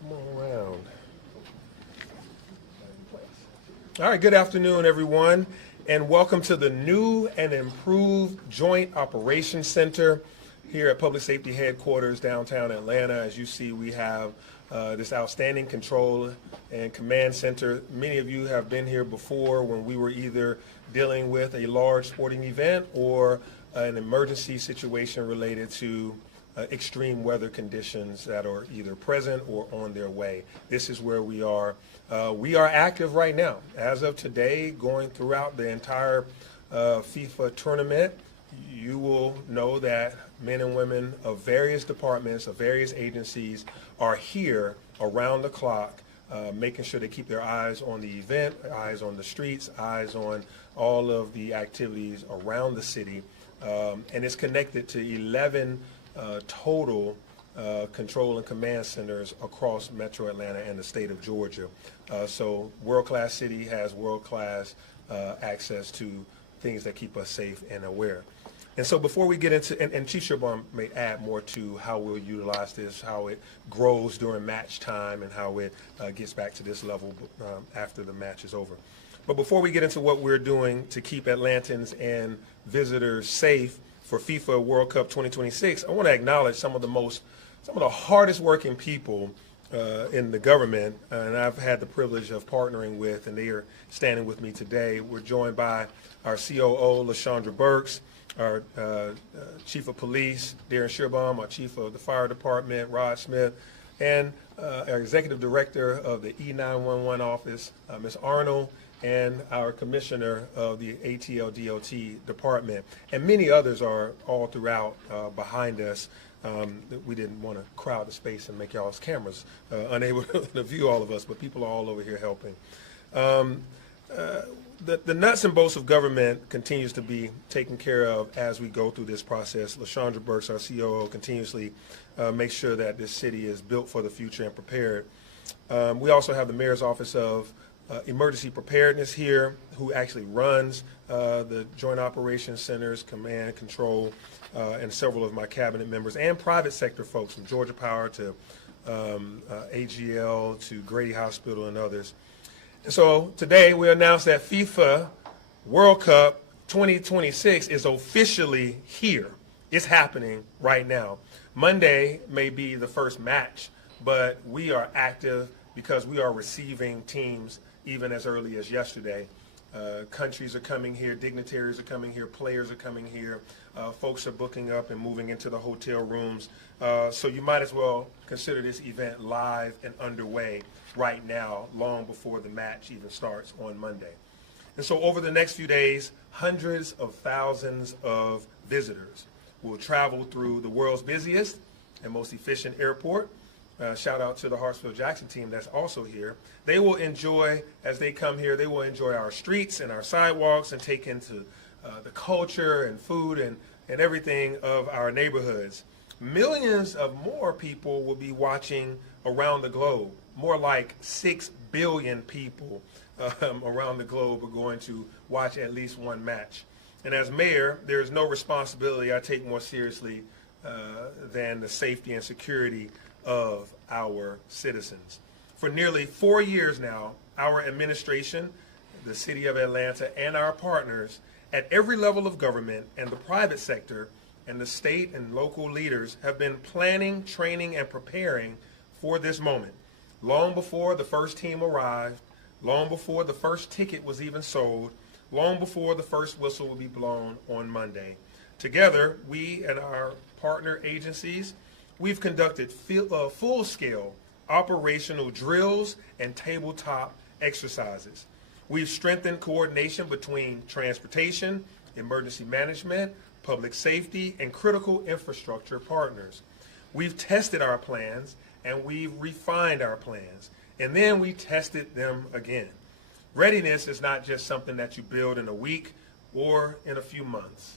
Come on around. All right, good afternoon, everyone, and welcome to the new and improved Joint Operations Center here at Public Safety Headquarters, downtown Atlanta. As you see, we have this outstanding control and command center. Many of you have been here before when we were either dealing with a large sporting event or an emergency situation related to extreme weather conditions that are either present or on their way. This is where we are. We are active right now. As of today, going throughout the entire FIFA tournament, you will know that men and women of various departments, of various agencies are here around the clock, making sure they keep their eyes on the event, eyes on the streets, eyes on all of the activities around the city. And it's connected to 11 total control and command centers across Metro Atlanta and the state of Georgia. So world-class city has world-class access to things that keep us safe and aware. And so before we get into, and Chief Sherbaum may add more to how we'll utilize this, how it grows during match time and how it gets back to this level after the match is over. But before we get into what we're doing to keep Atlantans and visitors safe for FIFA World Cup 2026, I want to acknowledge some of the hardest working people in the government, and I've had the privilege of partnering with, and they are standing with me today. We're joined by our COO, LaShondra Burks, our Chief of Police, Darren Sherbaum, our Chief of the Fire Department, Rod Smith, and our Executive Director of the E911 Office, Ms. Arnold, and our Commissioner of the ATL-DOT Department. And many others are all throughout behind us. We didn't want to crowd the space and make y'all's cameras unable to view all of us, but people are all over here helping. The nuts and bolts of government continues to be taken care of as we go through this process. LaShondra Burks, our COO, continuously makes sure that this city is built for the future and prepared. We also have the Mayor's Office of Emergency Preparedness here, who actually runs the Joint Operations Centers, Command, Control, and several of my cabinet members and private sector folks from Georgia Power to AGL to Grady Hospital and others. And so today we announced that FIFA World Cup 2026 is officially here. It's happening right now. Monday may be the first match, but we are active because we are receiving teams even as early as yesterday. Countries are coming here, dignitaries are coming here, players are coming here, folks are booking up and moving into the hotel rooms. So you might as well consider this event live and underway right now, long before the match even starts on Monday. And so over the next few days, hundreds of thousands of visitors will travel through the world's busiest and most efficient airport. Shout out to the Hartsfield-Jackson team that's also here. They will enjoy, as they come here, they will enjoy our streets and our sidewalks and take into the culture and food and everything of our neighborhoods. Millions of more people will be watching around the globe. More like 6 billion people around the globe are going to watch at least one match. And as mayor, there is no responsibility I take more seriously than the safety and security of our citizens. For nearly 4 years now, our administration, the City of Atlanta, and our partners at every level of government and the private sector and the state and local leaders have been planning, training, and preparing for this moment. Long before the first team arrived, long before the first ticket was even sold, long before the first whistle will be blown on Monday. Together, we and our partner agencies, we've conducted full-scale operational drills and tabletop exercises. We've strengthened coordination between transportation, emergency management, public safety, and critical infrastructure partners. We've tested our plans and we've refined our plans, and then we tested them again. Readiness is not just something that you build in a week or in a few months.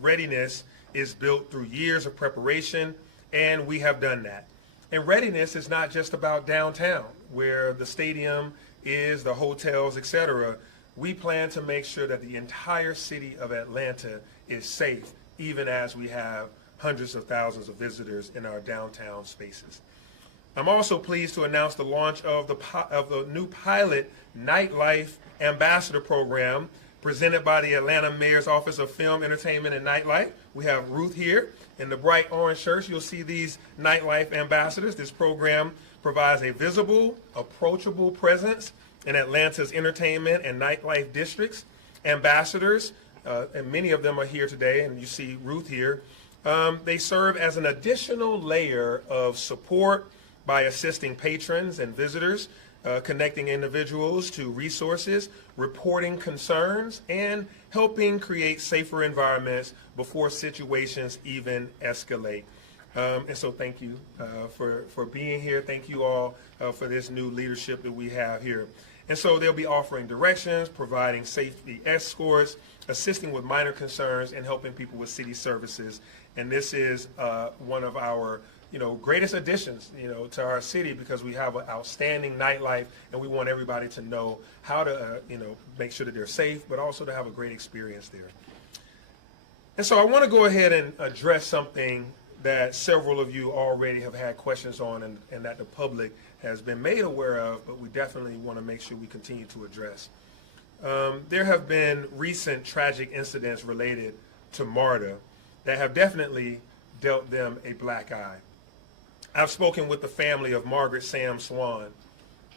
Readiness is built through years of preparation, and we have done that. And readiness is not just about downtown, where the stadium is, the hotels, etc. We plan to make sure that the entire city of Atlanta is safe, even as we have hundreds of thousands of visitors in our downtown spaces. I'm also pleased to announce the launch of the new pilot Nightlife Ambassador Program presented by the Atlanta Mayor's Office of Film, Entertainment, and Nightlife. We have Ruth here in the bright orange shirts. You'll see these Nightlife Ambassadors. This program provides a visible, approachable presence in Atlanta's entertainment and nightlife districts. Ambassadors, and many of them are here today, and you see Ruth here. They serve as an additional layer of support by assisting patrons and visitors, connecting individuals to resources, reporting concerns, and helping create safer environments before situations even escalate. And so thank you for being here. Thank you all for this new leadership that we have here. And so they'll be offering directions, providing safety escorts, assisting with minor concerns, and helping people with city services. And this is one of our greatest additions, to our city, because we have an outstanding nightlife, and we want everybody to know how to, make sure that they're safe, but also to have a great experience there. And so I want to go ahead and address something that several of you already have had questions on, and that the public has been made aware of, but we definitely want to make sure we continue to address. There have been recent tragic incidents related to MARTA that have definitely dealt them a black eye. I've spoken with the family of Margaret Sam Swan,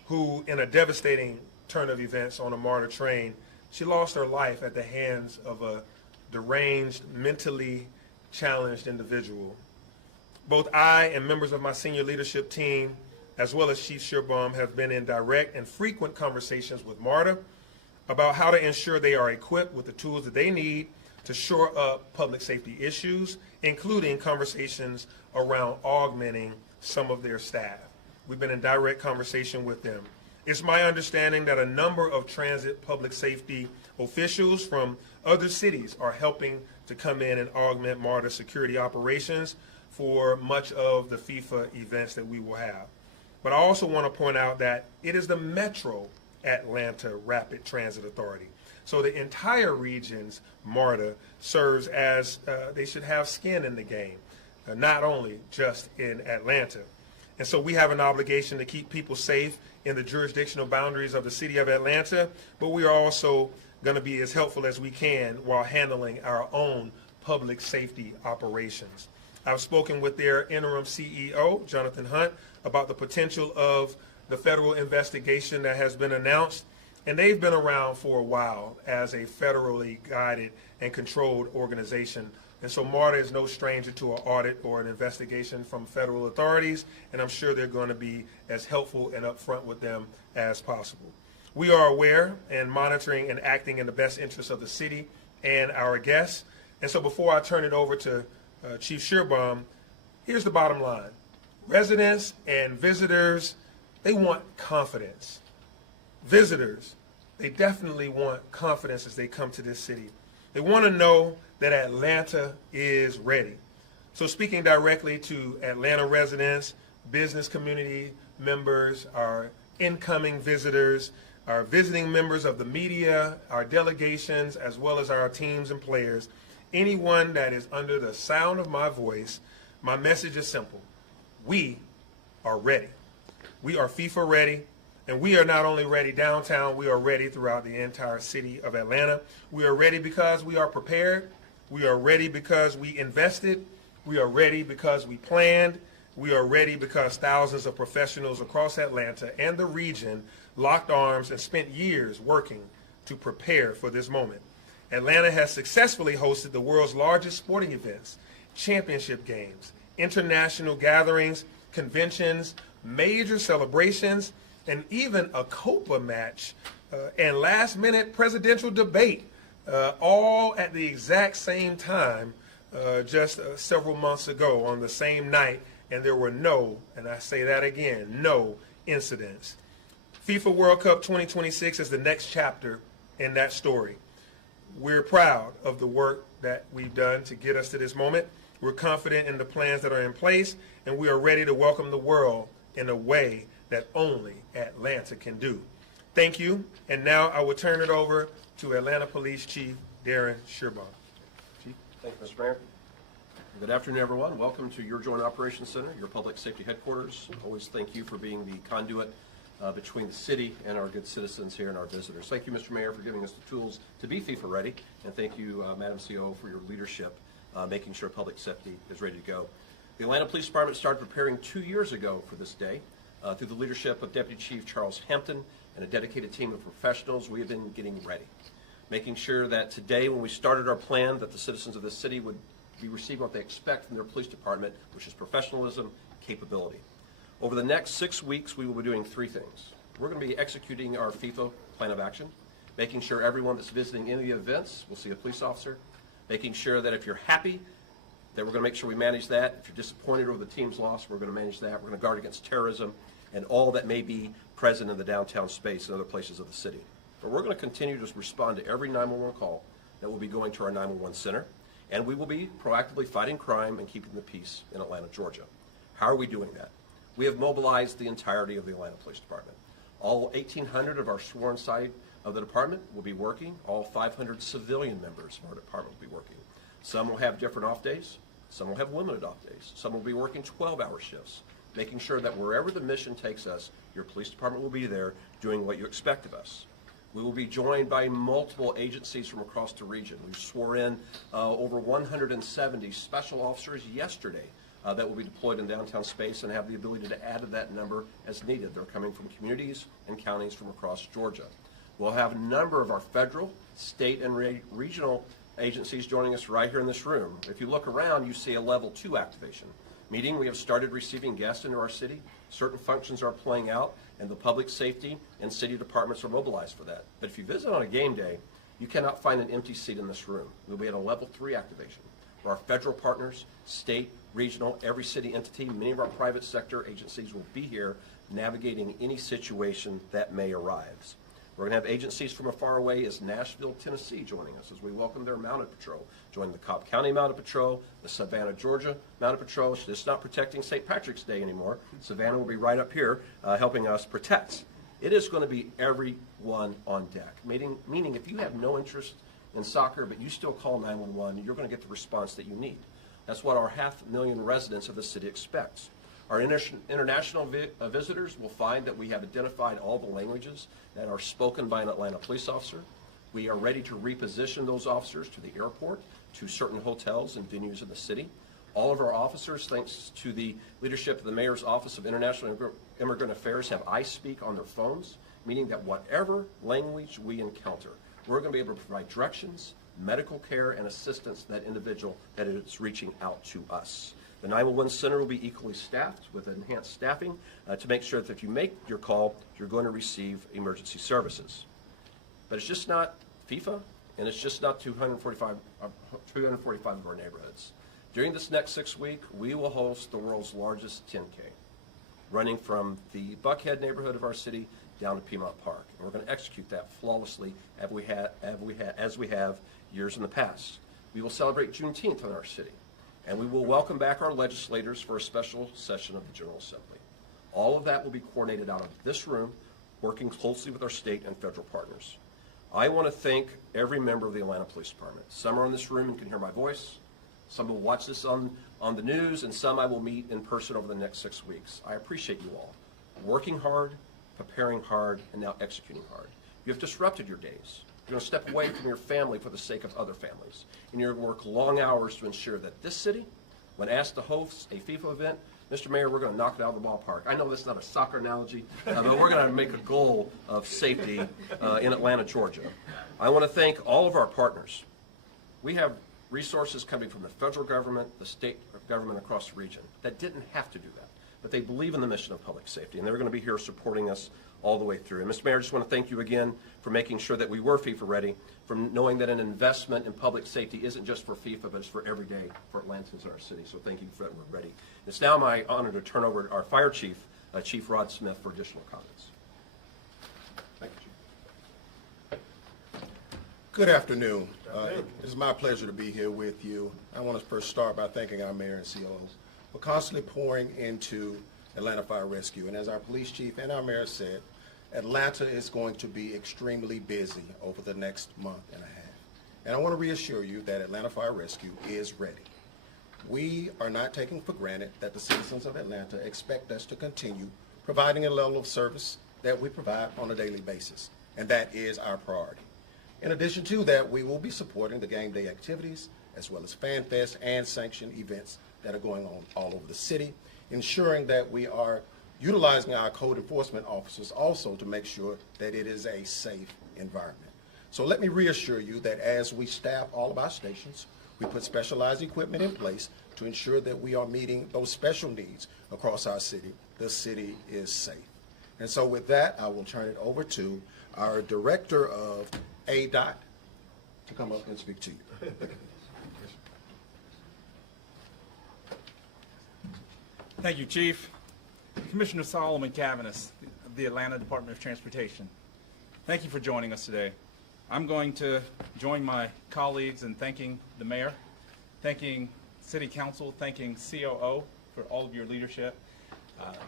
who, in a devastating turn of events on a MARTA train, she lost her life at the hands of a deranged, mentally challenged individual. Both I and members of my senior leadership team, as well as Chief Shearbaum, have been in direct and frequent conversations with MARTA about how to ensure they are equipped with the tools that they need to shore up public safety issues, including conversations around augmenting some of their staff. We've been in direct conversation with them. It's my understanding that a number of transit public safety officials from other cities are helping to come in and augment MARTA security operations for much of the FIFA events that we will have. But I also want to point out that it is the Metro Atlanta Rapid Transit Authority. So the entire region's MARTA serves as, they should have skin in the game, not only just in Atlanta. And so we have an obligation to keep people safe in the jurisdictional boundaries of the city of Atlanta, but we are also going to be as helpful as we can while handling our own public safety operations. I've spoken with their interim CEO, Jonathan Hunt, about the potential of the federal investigation that has been announced, and they've been around for a while as a federally guided and controlled organization. And so MARTA is no stranger to an audit or an investigation from federal authorities, and I'm sure they're going to be as helpful and upfront with them as possible. We are aware and monitoring and acting in the best interest of the city and our guests. And so before I turn it over to Chief Shearbaum, here's the bottom line. Residents and visitors, they want confidence. Visitors, they definitely want confidence as they come to this city. They want to know that Atlanta is ready. So speaking directly to Atlanta residents, business community members, our incoming visitors, our visiting members of the media, our delegations, as well as our teams and players, anyone that is under the sound of my voice, my message is simple. We are ready. We are FIFA ready, and we are not only ready downtown, we are ready throughout the entire city of Atlanta. We are ready because we are prepared. We are ready because we invested. We are ready because we planned. We are ready because thousands of professionals across Atlanta and the region locked arms and spent years working to prepare for this moment. Atlanta has successfully hosted the world's largest sporting events, championship games, international gatherings, conventions, major celebrations, and even a Copa match and last-minute presidential debate, all at the exact same time just several months ago on the same night, and there were no, and I say that again, no incidents. FIFA World Cup 2026 is the next chapter in that story. We're proud of the work that we've done to get us to this moment. We're confident in the plans that are in place, and we are ready to welcome the world in a way that only Atlanta can do. Thank you, and now I will turn it over to Atlanta Police Chief Darren Shearbaum. Chief. Thank you, Mr. Mayor. Good afternoon, everyone. Welcome to your Joint Operations Center, your public safety headquarters. Always thank you for being the conduit between the city and our good citizens here and our visitors. Thank you, Mr. Mayor, for giving us the tools to be FIFA ready, and thank you, Madam CO, for your leadership, making sure public safety is ready to go. The Atlanta Police Department started preparing 2 years ago for this day. Through the leadership of Deputy Chief Charles Hampton and a dedicated team of professionals, we have been getting ready, making sure that today, when we started our plan, that the citizens of this city would be receiving what they expect from their police department, which is professionalism, capability. Over the next 6 weeks, we will be doing 3 things. We're going to be executing our FIFA plan of action, making sure everyone that's visiting any of the events will see a police officer, making sure that if you're happy, that we're going to make sure we manage that. If you're disappointed over the team's loss, we're going to manage that. We're going to guard against terrorism and all that may be present in the downtown space and other places of the city. But we're going to continue to respond to every 911 call that will be going to our 911 center, and we will be proactively fighting crime and keeping the peace in Atlanta, Georgia. How are we doing that? We have mobilized the entirety of the Atlanta Police Department. All 1,800 of our sworn side of the department will be working. All 500 civilian members of our department will be working. Some will have different off days. Some will have limited off days. Some will be working 12-hour shifts, making sure that wherever the mission takes us, your police department will be there doing what you expect of us. We will be joined by multiple agencies from across the region. We swore in over 170 special officers yesterday that will be deployed in downtown space and have the ability to add to that number as needed. They're coming from communities and counties from across Georgia. We'll have a number of our federal, state, and regional agencies joining us right here in this room. If you look around, you see a level 2 activation. Meaning we have started receiving guests into our city. Certain functions are playing out, and the public safety and city departments are mobilized for that. But if you visit on a game day, you cannot find an empty seat in this room. We'll be at a level 3 activation, where our federal partners, state, regional, every city entity, many of our private sector agencies will be here navigating any situation that may arise. We're going to have agencies from as far away as Nashville, Tennessee joining us as we welcome their Mounted Patrol, joining the Cobb County Mounted Patrol, the Savannah, Georgia Mounted Patrol. It's not protecting St. Patrick's Day anymore. Savannah will be right up here helping us protect. It is going to be everyone on deck, meaning if you have no interest in soccer but you still call 911, you're going to get the response that you need. That's what our 500,000 residents of the city expect. Our international visitors will find that we have identified all the languages that are spoken by an Atlanta police officer. We are ready to reposition those officers to the airport, to certain hotels and venues in the city. All of our officers, thanks to the leadership of the Mayor's Office of International Immigrant Affairs, have iSpeak on their phones, meaning that whatever language we encounter, we're going to be able to provide directions, medical care, and assistance to that individual that is reaching out to us. The 911 center will be equally staffed with enhanced staffing to make sure that if you make your call, you're going to receive emergency services. But it's just not FIFA, and it's just not 245 of our neighborhoods. During this next 6 weeks, we will host the world's largest 10K, running from the Buckhead neighborhood of our city down to Piedmont Park. And we're going to execute that flawlessly as we have years in the past. We will celebrate Juneteenth in our city, and we will welcome back our legislators for a special session of the General Assembly. All of that will be coordinated out of this room, working closely with our state and federal partners. I want to thank every member of the Atlanta Police Department. Some are in this room and can hear my voice. Some will watch this on the news, and some I will meet in person over the next 6 weeks. I appreciate you all working hard, preparing hard, and now executing hard. You have disrupted your days. You're going to step away from your family for the sake of other families. And you're going to work long hours to ensure that this city, when asked to host a FIFA event, Mr. Mayor, we're going to knock it out of the ballpark. I know that's not a soccer analogy, but we're going to make a goal of safety in Atlanta, Georgia. I want to thank all of our partners. We have resources coming from the federal government, the state government across the region that didn't have to do that, but they believe in the mission of public safety, and they're going to be here supporting us all the way through. And Mr. Mayor, I just want to thank you again for making sure that we were FIFA ready, from knowing that an investment in public safety isn't just for FIFA, but it's for every day for Atlantans in our city. So thank you for that. We're ready. It's now my honor to turn over to our fire chief, Chief Rod Smith, for additional comments. Thank you, Chief. Good afternoon. It is my pleasure to be here with you. I want to first start by thanking our mayor and COs for constantly pouring into Atlanta Fire Rescue. And as our police chief and our mayor said, Atlanta is going to be extremely busy over the next month and a half. And I want to reassure you that Atlanta Fire Rescue is ready. we are not taking for granted that the citizens of Atlanta expect us to continue providing a level of service that we provide on a daily basis, and that is our priority. In addition to that, we will be supporting the game day activities as well as fan fest and sanctioned events that are going on all over the city, ensuring that we are utilizing our code enforcement officers also to make sure that it is a safe environment. So let me reassure you that as we staff all of our stations, we put specialized equipment in place to ensure that we are meeting those special needs across our city. The city is safe. And so with that, I will turn it over to our Director of ADOT to come up and speak to you. Thank you, Chief. Commissioner Solomon Cavanis, of the Atlanta Department of Transportation. Thank you for joining us today. I'm going to join my colleagues in thanking the Mayor, thanking City Council, thanking COO for all of your leadership.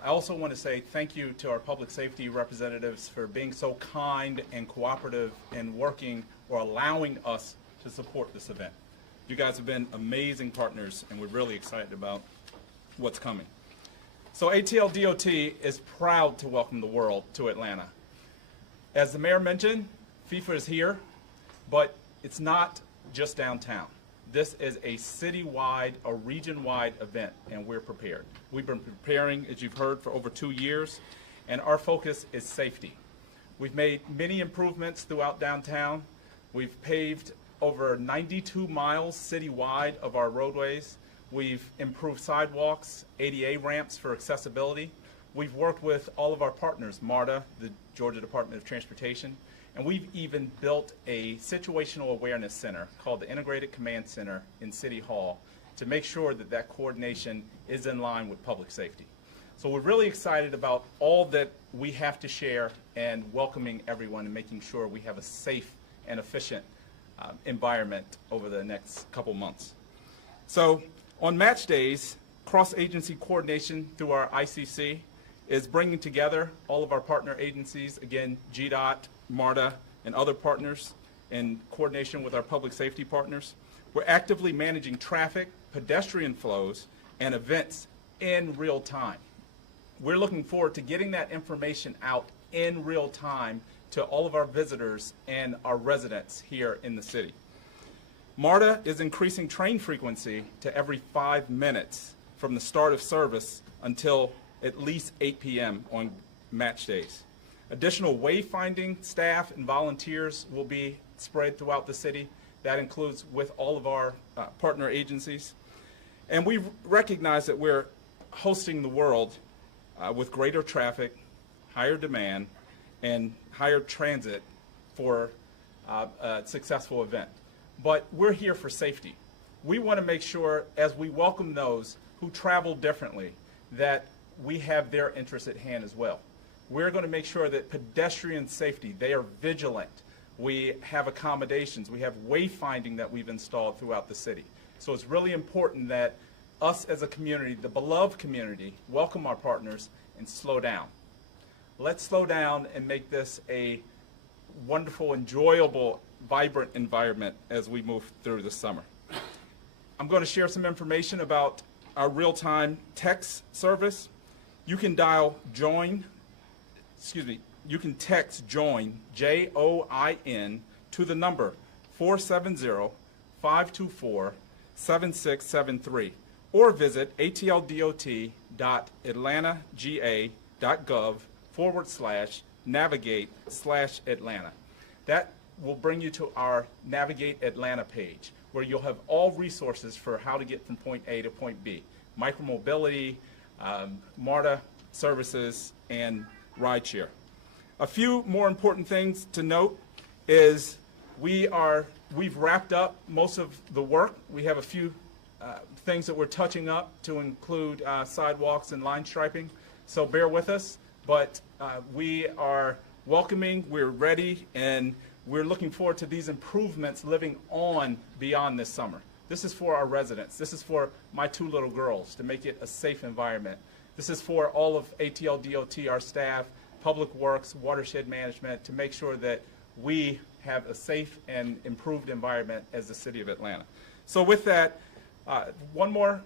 I also want to say thank you to our public safety representatives for being so kind and cooperative in working or allowing us to support this event. You guys have been amazing partners, and we're really excited about what's coming. So ATL DOT is proud to welcome the world to Atlanta. As the Mayor mentioned, FIFA is here, but it's not just downtown. This is a citywide, a region-wide event, and we're prepared. We've been preparing, as you've heard, for over 2 years, and our focus is safety. We've made many improvements throughout downtown. We've paved over 92 miles citywide of our roadways. We've improved sidewalks, ADA ramps for accessibility. We've worked with all of our partners, MARTA, the Georgia Department of Transportation, and we've even built a situational awareness center called the Integrated Command Center in City Hall to make sure that that coordination is in line with public safety. So we're really excited about all that we have to share and welcoming everyone and making sure we have a safe and efficient environment over the next couple months. So on match days, cross-agency coordination through our ICC is bringing together all of our partner agencies, again, GDOT, MARTA, and other partners in coordination with our public safety partners. We're actively managing traffic, pedestrian flows, and events in real time. We're looking forward to getting that information out in real time to all of our visitors and our residents here in the city. MARTA is increasing train frequency to every 5 minutes from the start of service until at least 8 p.m. on match days. Additional wayfinding staff and volunteers will be spread throughout the city. That includes with all of our partner agencies. And we recognize that we're hosting the world with greater traffic, higher demand, and higher transit for a successful event. But we're here for safety. We want to make sure, as we welcome those who travel differently, that we have their interests at hand as well. We're going to make sure that pedestrian safety, they are vigilant. We have accommodations. We have wayfinding that we've installed throughout the city. So it's really important that us as a community, the beloved community, welcome our partners and slow down. Let's slow down and make this a wonderful, enjoyable, vibrant environment as we move through the summer. I'm going to share some information about our real-time text service. You can dial you can text JOIN, J-O-I-N, to the number 470-524-7673, or visit atlanta.ga.gov/navigate/Atlanta. That will bring you to our Navigate Atlanta page, where you'll have all resources for how to get from point A to point B. Micromobility, MARTA services, and rideshare. A few more important things to note is we've wrapped up most of the work. We have a few things that we're touching up to include sidewalks and line striping, so bear with us. But we are welcoming, we're ready, and we're looking forward to these improvements living on beyond this summer. This is for our residents. This is for my 2 little girls, to make it a safe environment. This is for all of ATL DOT, our staff, Public Works, Watershed Management, to make sure that we have a safe and improved environment as the city of Atlanta. So with that, One more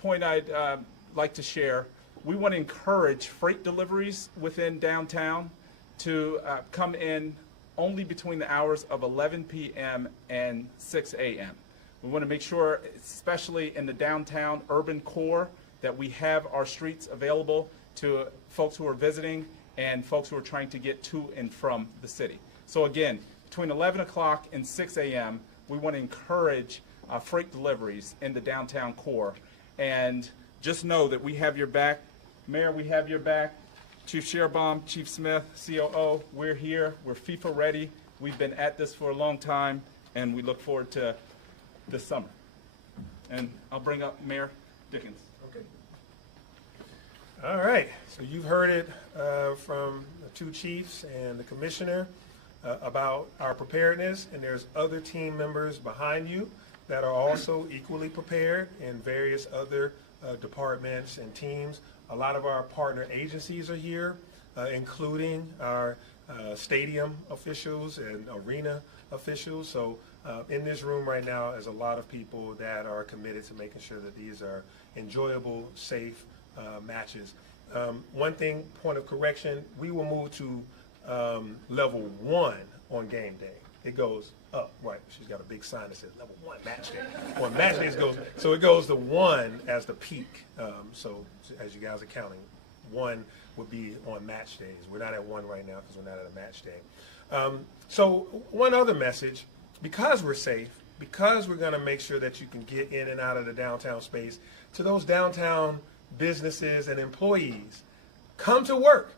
point I'd like to share. We want to encourage freight deliveries within downtown to come in only between the hours of 11 p.m. and 6 a.m. We want to make sure, especially in the downtown urban core, that we have our streets available to folks who are visiting and folks who are trying to get to and from the city. So again, between 11 o'clock and 6 a.m., we want to encourage freight deliveries in the downtown core. And just know that we have your back. Mayor, we have your back. Chief Shearbaum, Chief Smith, COO, we're here. We're FIFA ready. We've been at this for a long time, and we look forward to this summer. And I'll bring up Mayor Dickens. Okay. All right. So you've heard it from the two chiefs and the commissioner about our preparedness, and there's other team members behind you that are also equally prepared in various other departments and teams. A lot of our partner agencies are here, including our stadium officials and arena officials. So in this room right now is a lot of people that are committed to making sure that these are enjoyable, safe matches. One thing, point of correction, we will move to level 1 on game day. It goes up, right? She's got a big sign that says level 1 match day. On match days goes, so it goes to 1 as the peak. So as you guys are counting, 1 would be on match days. We're not at 1 right now because we're not at a match day. So one other message, because we're safe, because we're going to make sure that you can get in and out of the downtown space, to those downtown businesses and employees, come to work,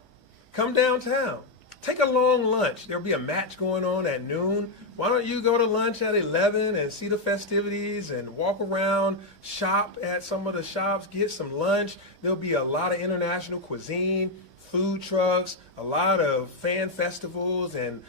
come downtown. Take a long lunch. There'll be a match going on at noon. Why don't you go to lunch at 11 and see the festivities and walk around, shop at some of the shops, get some lunch. There'll be a lot of international cuisine, food trucks, a lot of fan festivals, and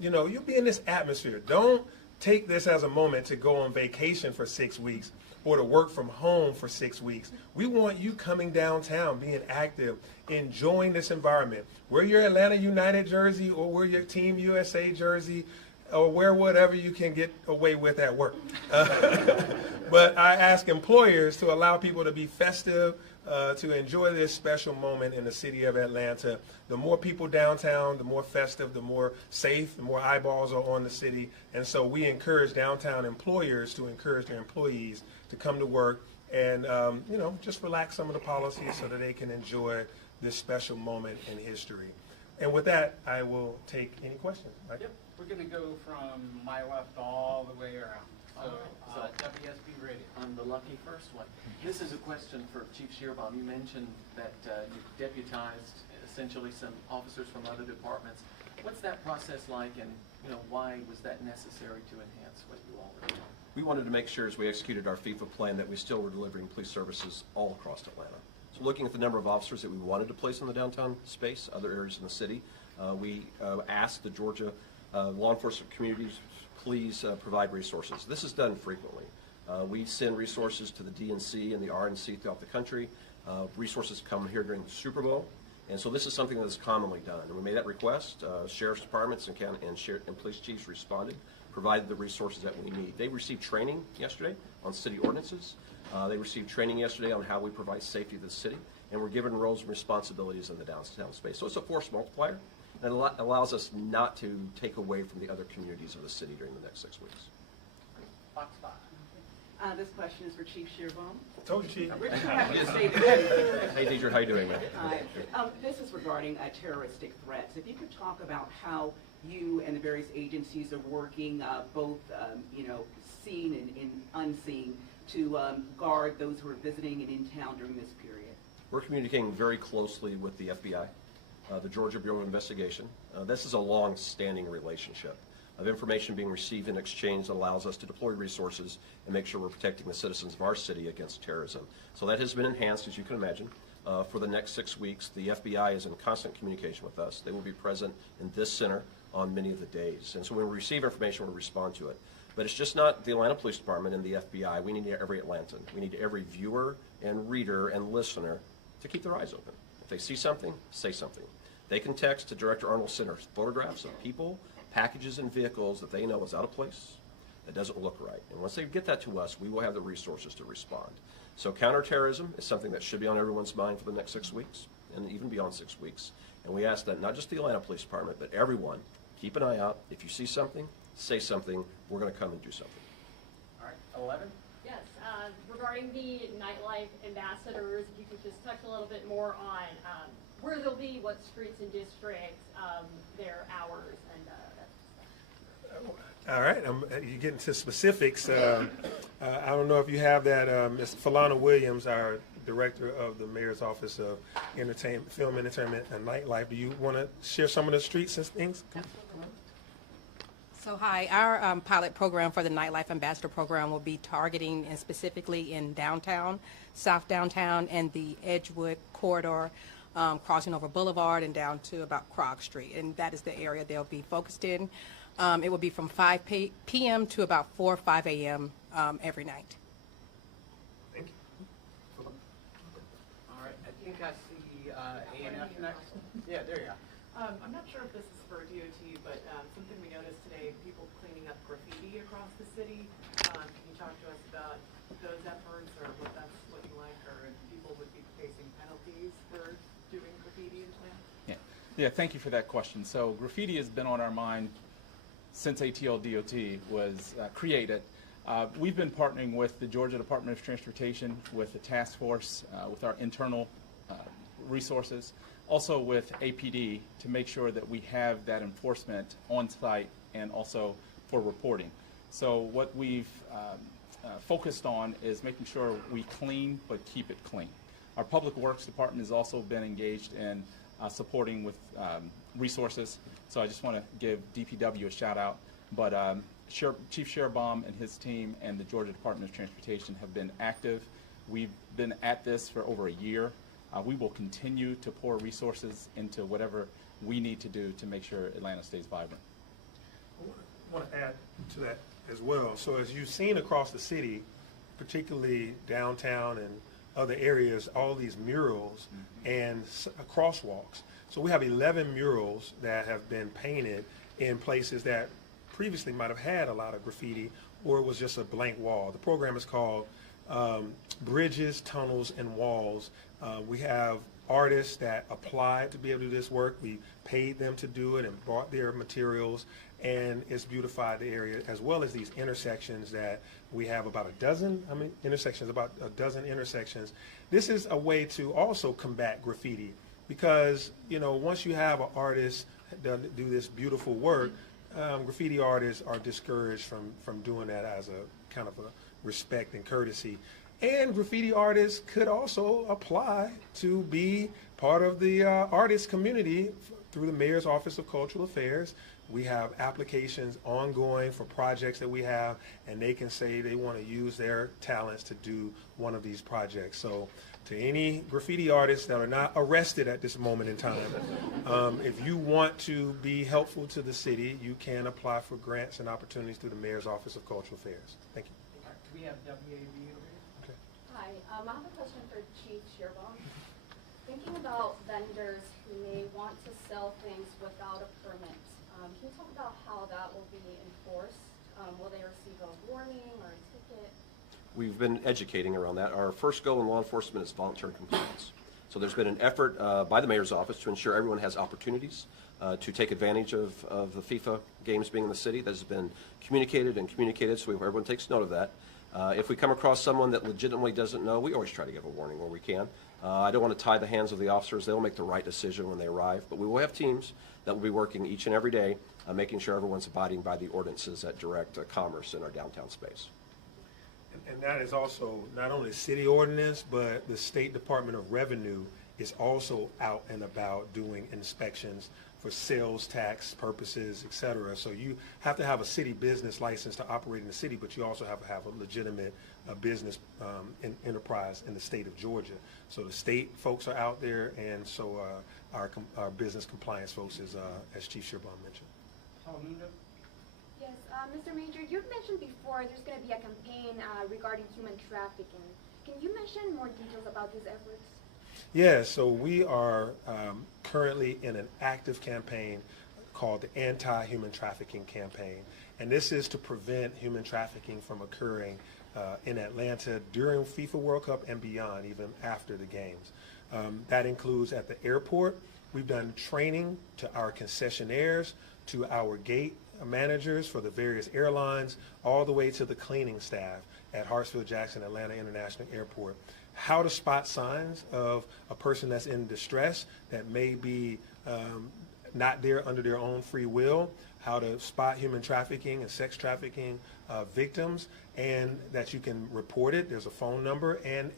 you'll be in this atmosphere. Don't take this as a moment to go on vacation for 6 weeks or to work from home for 6 weeks. We want you coming downtown, being active, enjoying this environment. Wear your Atlanta United jersey or wear your Team USA jersey or wear whatever you can get away with at work. But I ask employers to allow people to be festive, to enjoy this special moment in the city of Atlanta. The more people downtown, the more festive, the more safe, the more eyeballs are on the city. And so we encourage downtown employers to encourage their employees to come to work and, just relax some of the policies so that they can enjoy this special moment in history. And with that, I will take any questions. Right? Yep, we're going to go from my left all the way around. So WSB ready. I'm the lucky first one. This is a question for Chief Shearbaum. You mentioned that you've deputized essentially some officers from other departments. What's that process like, and why was that necessary to enhance what you all were doing? We wanted to make sure as we executed our FIFA plan that we still were delivering police services all across Atlanta. So looking at the number of officers that we wanted to place in the downtown space, other areas in the city, we asked the Georgia law enforcement communities, please provide resources. This is done frequently. We send resources to the DNC and the RNC throughout the country. Resources come here during the Super Bowl. And so this is something that is commonly done. And we made that request. Sheriff's departments and police chiefs responded, provided the resources that we need. They received training yesterday on city ordinances. They received training yesterday on how we provide safety to the city. And we're given roles and responsibilities in the downtown space. So it's a force multiplier. And it allows us not to take away from the other communities of the city during the next 6 weeks. Box 5. This question is for Chief Shearbaum. Told you, Chief. Hey, Deidre, how you doing, man? Hi. This is regarding terroristic threats. If you could talk about how you and the various agencies are working, both seen and unseen, to guard those who are visiting and in town during this period. We're communicating very closely with the FBI, the Georgia Bureau of Investigation. This is a long-standing relationship of information being received and exchanged that allows us to deploy resources and make sure we're protecting the citizens of our city against terrorism. So that has been enhanced, as you can imagine. For the next 6 weeks, the FBI is in constant communication with us. They will be present in this center on many of the days. And so when we receive information, we'll respond to it. But it's just not the Atlanta Police Department and the FBI. We need every Atlantan. We need every viewer and reader and listener to keep their eyes open. If they see something, say something. They can text to Director Arnold Center photographs of people, packages, and vehicles that they know is out of place, that doesn't look right. And once they get that to us, we will have the resources to respond. So counterterrorism is something that should be on everyone's mind for the next 6 weeks, and even beyond 6 weeks. And we ask that not just the Atlanta Police Department, but everyone, keep an eye out. If you see something, say something. We're going to come and do something. All right, 11? Yes, regarding the nightlife ambassadors, if you could just touch a little bit more on where they'll be, what streets and districts, their hours, and that stuff. All right, you get into specifics. I don't know if you have that. Ms. Falana Williams, our director of the Mayor's Office of Entertainment, Film, Entertainment, and Nightlife. Do you want to share some of the streets and things? So hi, our pilot program for the Nightlife Ambassador program will be targeting and specifically in downtown, South Downtown, and the Edgewood corridor, crossing over Boulevard and down to about Krog Street, and that is the area they'll be focused in. It will be from 5 p.m. to about 4 or 5 a.m. Every night. Thank you. All right, I think I see A&F next. Yeah, there you are. I'm not sure if this is for DOT, but something we noticed today, people cleaning up graffiti across the city. Can you talk to us about those efforts, or what that's looking like, or if people would be facing penalties for doing graffiti in Atlanta? Yeah, thank you for that question. So graffiti has been on our mind since ATL DOT was created. We've been partnering with the Georgia Department of Transportation, with the task force, with our internal resources, also with APD, to make sure that we have that enforcement on site and also for reporting. So what we've focused on is making sure we clean but keep it clean. Our Public Works Department has also been engaged in supporting with resources. So I just want to give DPW a shout out. But Chief Shearbaum and his team and the Georgia Department of Transportation have been active. We've been at this for over a year. We will continue to pour resources into whatever we need to do to make sure Atlanta stays vibrant. I want to add to that as well. So as you've seen across the city, particularly downtown and other areas, all these murals and crosswalks. So we have 11 murals that have been painted in places that previously might have had a lot of graffiti, or it was just a blank wall. The program is called Bridges, Tunnels, and Walls. We have artists that applied to be able to do this work. We paid them to do it and bought their materials, and it's beautified the area, as well as these intersections that we have about a dozen, about a dozen intersections. This is a way to also combat graffiti, because, you know, once you have an artist do this beautiful work, graffiti artists are discouraged from doing that as a kind of a respect and courtesy. And graffiti artists could also apply to be part of the artist community through the Mayor's Office of Cultural Affairs. We have applications ongoing for projects that we have, and they can say they want to use their talents to do one of these projects. So to any graffiti artists that are not arrested at this moment in time, if you want to be helpful to the city, you can apply for grants and opportunities through the Mayor's Office of Cultural Affairs. Thank you. All right, do we have WAV over here? Hi, I have a question for Chief Shearbaum. Thinking about vendors who may want to sell things without a permit, can you talk about how that will be enforced? Will they receive a warning or a ticket? We've been educating around that. Our first goal in law enforcement is voluntary compliance. So there's been an effort by the Mayor's Office to ensure everyone has opportunities to take advantage of the FIFA games being in the city. That has been communicated, so everyone takes note of that. If we come across someone that legitimately doesn't know, we always try to give a warning where we can. I don't want to tie the hands of the officers. They'll make the right decision when they arrive. But we will have teams that will be working each and every day, making sure everyone's abiding by the ordinances that direct commerce in our downtown space. And that is also not only city ordinance, but the State Department of Revenue is also out and about doing inspections for sales tax purposes, et cetera. So you have to have a city business license to operate in the city, but you also have to have a legitimate business enterprise in the state of Georgia. So the state folks are out there, and so our business compliance folks, as Chief Shearbaum mentioned. Yes, Mr. Major, you've mentioned before there's going to be a campaign regarding human trafficking. Can you mention more details about these efforts? Yeah, so we are currently in an active campaign called the Anti-Human Trafficking Campaign. And this is to prevent human trafficking from occurring in Atlanta during FIFA World Cup and beyond, even after the games. That includes at the airport. We've done training to our concessionaires, to our gate managers for the various airlines, all the way to the cleaning staff at Hartsfield-Jackson Atlanta International Airport. How to spot signs of a person that's in distress that may be not there under their own free will, how to spot human trafficking and sex trafficking victims, and that you can report it. There's a phone number, and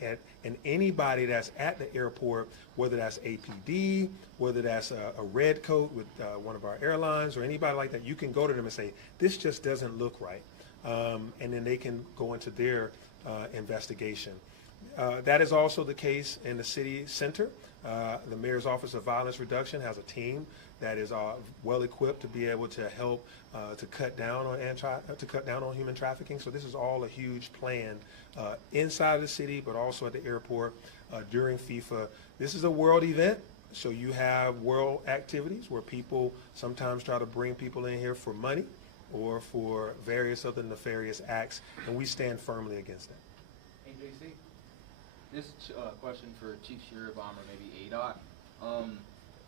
anybody that's at the airport, whether that's APD, whether that's a red coat with one of our airlines or anybody like that, you can go to them and say, this just doesn't look right. And then they can go into their investigation. That is also the case in the city center. The Mayor's Office of Violence Reduction has a team that is well equipped to be able to help to cut down on human trafficking. So this is all a huge plan inside of the city, but also at the airport during FIFA. This is a world event, so you have world activities where people sometimes try to bring people in here for money or for various other nefarious acts, and we stand firmly against that. AJC, this question for Chief Sheriff or maybe ADOT.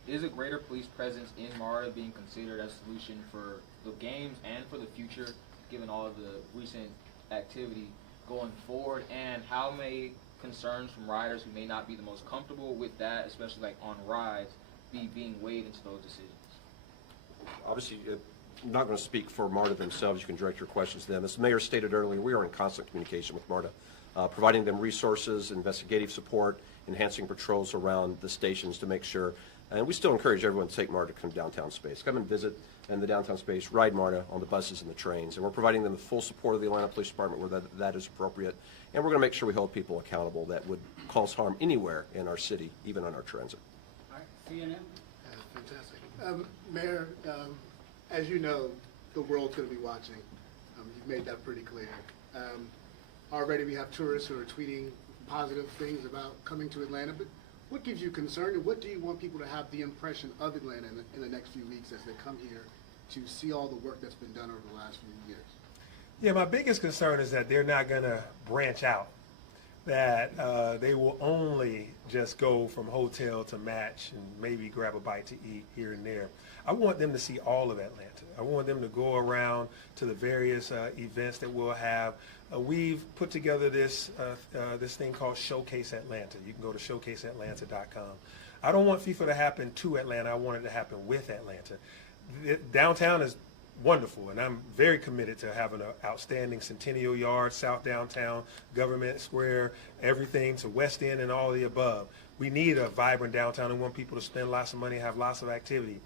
Is a greater police presence in MARTA being considered as a solution for the games and for the future, given all of the recent activity going forward? And how may concerns from riders who may not be the most comfortable with that, especially like on rides, be being weighed into those decisions? Obviously, I'm not going to speak for MARTA themselves. You can direct your questions to them. As the Mayor stated earlier, we are in constant communication with MARTA, providing them resources, investigative support, enhancing patrols around the stations to make sure. And we still encourage everyone to take MARTA to come downtown space. Come and visit in the downtown space, ride MARTA on the buses and the trains. And we're providing them the full support of the Atlanta Police Department where that is appropriate. And we're going to make sure we hold people accountable that would cause harm anywhere in our city, even on our transit. All right, CNN. Fantastic. Mayor, as you know, the world's going to be watching. You've made that pretty clear. Already we have tourists who are tweeting positive things about coming to Atlanta, but what gives you concern, and what do you want people to have the impression of Atlanta in the next few weeks as they come here to see all the work that's been done over the last few years? Yeah, my biggest concern is that they're not going to branch out, that they will only just go from hotel to match and maybe grab a bite to eat here and there. I want them to see all of Atlanta. I want them to go around to the various events that we'll have. We've put together this thing called Showcase Atlanta. You can go to showcaseatlanta.com. I don't want FIFA to happen to Atlanta. I want it to happen with Atlanta. Downtown is wonderful, and I'm very committed to having an outstanding Centennial Yard, South Downtown, Government Square, everything to West End and all the above. We need a vibrant downtown and want people to spend lots of money, have lots of activity.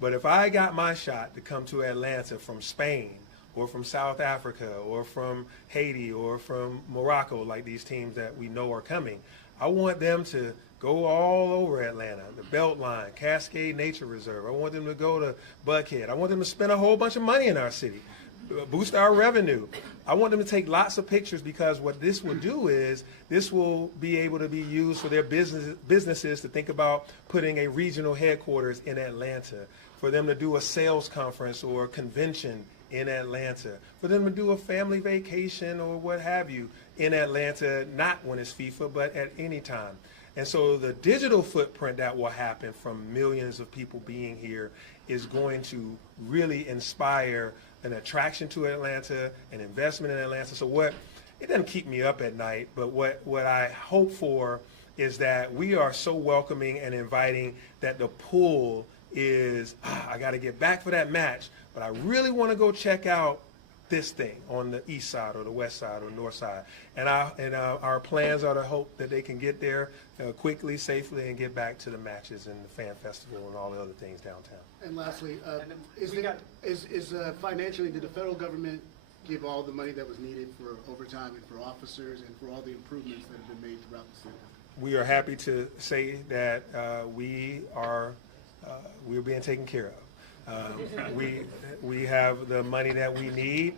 But if I got my shot to come to Atlanta from Spain or from South Africa or from Haiti or from Morocco, like these teams that we know are coming, I want them to go all over Atlanta, the Beltline, Cascade Nature Reserve. I want them to go to Buckhead. I want them to spend a whole bunch of money in our city, boost our revenue. I want them to take lots of pictures, because what this will do is this will be able to be used for their businesses to think about putting a regional headquarters in Atlanta, for them to do a sales conference or a convention in Atlanta, for them to do a family vacation or what have you in Atlanta, not when it's FIFA, but at any time. And so the digital footprint that will happen from millions of people being here is going to really inspire an attraction to Atlanta, an investment in Atlanta. So it doesn't keep me up at night, but what I hope for is that we are so welcoming and inviting that the pull is, I got to get back for that match, but I really want to go check out this thing on the east side or the west side or north side. And our plans are to hope that they can get there quickly, safely, and get back to the matches and the fan festival and all the other things downtown. And lastly, financially, did the federal government give all the money that was needed for overtime and for officers and for all the improvements that have been made throughout the city? We are happy to say that we're being taken care of. We have the money that we need.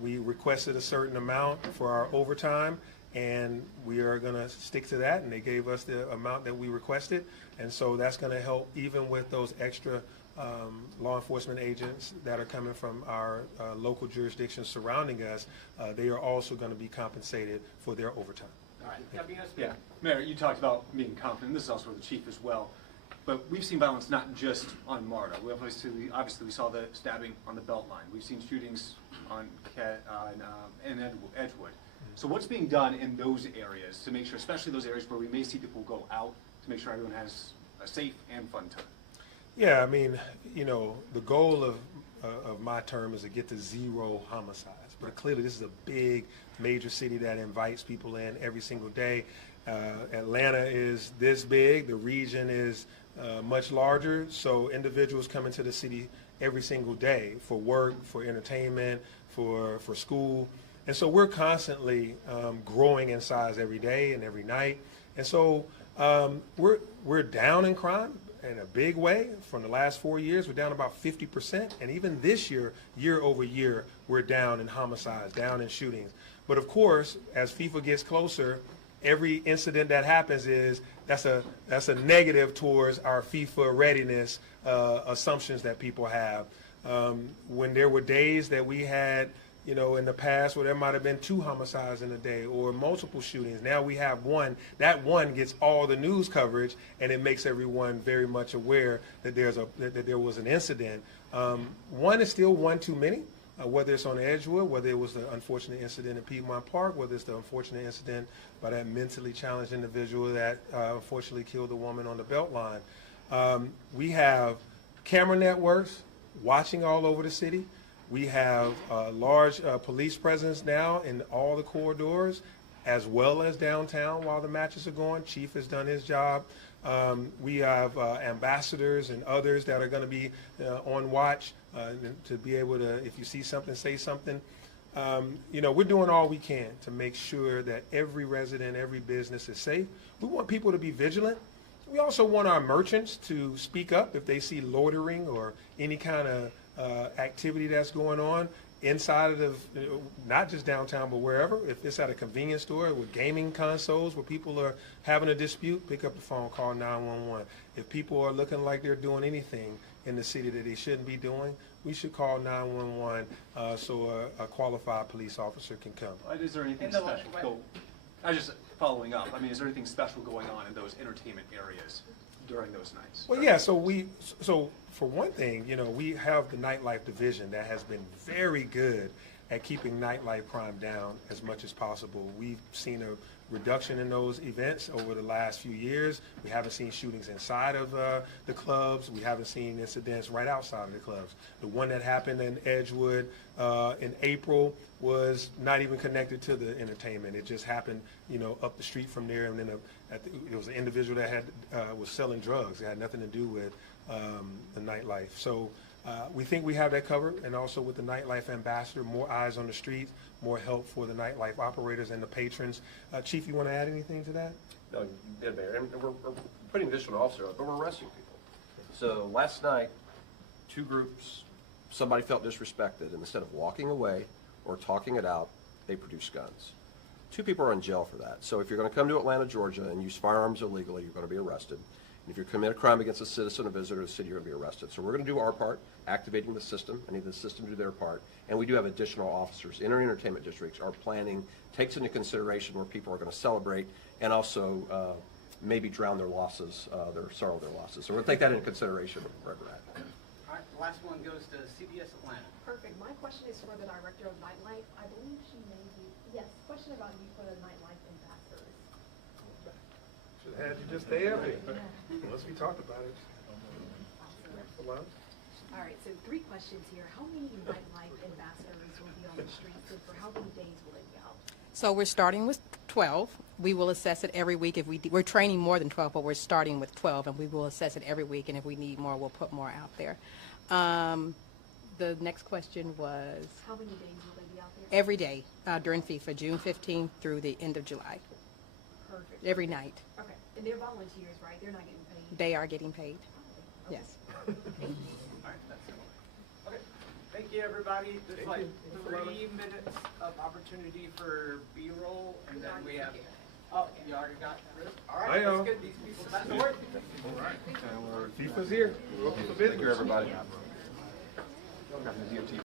We requested a certain amount for our overtime, and we are going to stick to that, and they gave us the amount that we requested, and so that's going to help even with those extra law enforcement agents that are coming from our local jurisdictions surrounding us, they are also going to be compensated for their overtime. All right, WSB. Yeah, Mayor, you talked about being confident. This is also the chief as well. But we've seen violence not just on MARTA. We obviously we saw the stabbing on the Beltline. We've seen shootings in Edgewood. So what's being done in those areas to make sure, especially those areas where we may see people go out, to make sure everyone has a safe and fun time? Yeah, I mean, you know, the goal of my term is to get to 0 homicides. But clearly this is a big, major city that invites people in every single day. Atlanta is this big. The region is much larger. So individuals come into the city every single day for work, for entertainment, for school. And so we're constantly growing in size every day and every night. And so we're down in crime in a big way. From the last 4 years, we're down about 50%. And even this year, year over year, we're down in homicides, down in shootings. But of course, as FIFA gets closer, every incident that happens that's a negative towards our FIFA readiness assumptions that people have. When there were days that we had, you know, in the past where there might have been 2 homicides in a day or multiple shootings. Now we have 1. That 1 gets all the news coverage, and it makes everyone very much aware that that there was an incident. 1 is still 1 too many, whether it's on Edgewood, whether it was the unfortunate incident in Piedmont Park, whether it's the unfortunate incident by that mentally challenged individual that unfortunately killed a woman on the Beltline. We have camera networks watching all over the city. We have a large police presence now in all the corridors, as well as downtown while the matches are going. Chief has done his job. We have ambassadors and others that are going to be on watch to be able to, if you see something, say something. You know, we're doing all we can to make sure that every resident, every business is safe. We want people to be vigilant. We also want our merchants to speak up if they see loitering or any kind of activity that's going on inside of not just downtown, but wherever. If it's at a convenience store with gaming consoles where people are having a dispute, pick up the phone, call 911. If people are looking like they're doing anything in the city that they shouldn't be doing, we should call 911 so a qualified police officer can come. Is there anything special? I was just following up. I mean, is there anything special going on in those entertainment areas during those nights? Well, yeah, so for one thing, you know, we have the nightlife division that has been very good at keeping nightlife crime down as much as possible. We've seen a reduction in those events over the last few years. We haven't seen shootings inside of the clubs. We haven't seen incidents right outside of the clubs. The one that happened in Edgewood in April was not even connected to the entertainment. It just happened, you know, up the street from there, and then it was an individual that was selling drugs. It had nothing to do with the nightlife. So we think we have that covered, and also with the nightlife ambassador, more eyes on the streets, more help for the nightlife operators and the patrons. Chief, you want to add anything to that? No, you did, Mayor. And we're putting additional officers out, but we're arresting people. So last night, 2 groups, somebody felt disrespected, and instead of walking away or talking it out, they produced guns. 2 people are in jail for that. So if you're going to come to Atlanta, Georgia, and use firearms illegally, you're going to be arrested. And if you commit a crime against a citizen or visitor of the city, you're going to be arrested. So we're going to do our part, activating the system, and the system do their part. And we do have additional officers in our entertainment districts. Our planning takes into consideration where people are going to celebrate and also maybe drown their losses, sorrow their losses. So we'll take that into consideration wherever we're at. All right, the last one goes to CBS Atlanta. Perfect. My question is for the Director of Nightlife. I believe she may be. Yes, question about you for the Nightlife Ambassadors. Should have had you just there. Once we talked about it. Hello? All right, so 3 questions here. How many Nightlife Ambassadors will be on the streets, and for how many days will it be out? So we're starting with 12. We will assess it every week. If we're training more than 12, but we're starting with 12, and we will assess it every week. And if we need more, we'll put more out there. The next question was how many days will they be out there? Every day during FIFA, June 15th through the end of July. Perfect. Every night. Okay, and they're volunteers, right? They're not getting paid. They are getting paid. Okay. Yes. All right, that's it. Okay, thank you, everybody. There's like 3 minutes of opportunity for B-roll, and then we have. Oh, you already got that? All I right, know. that's good. These people back to work. All right. FIFA's here. FIFA business. Thank you, everybody. DOT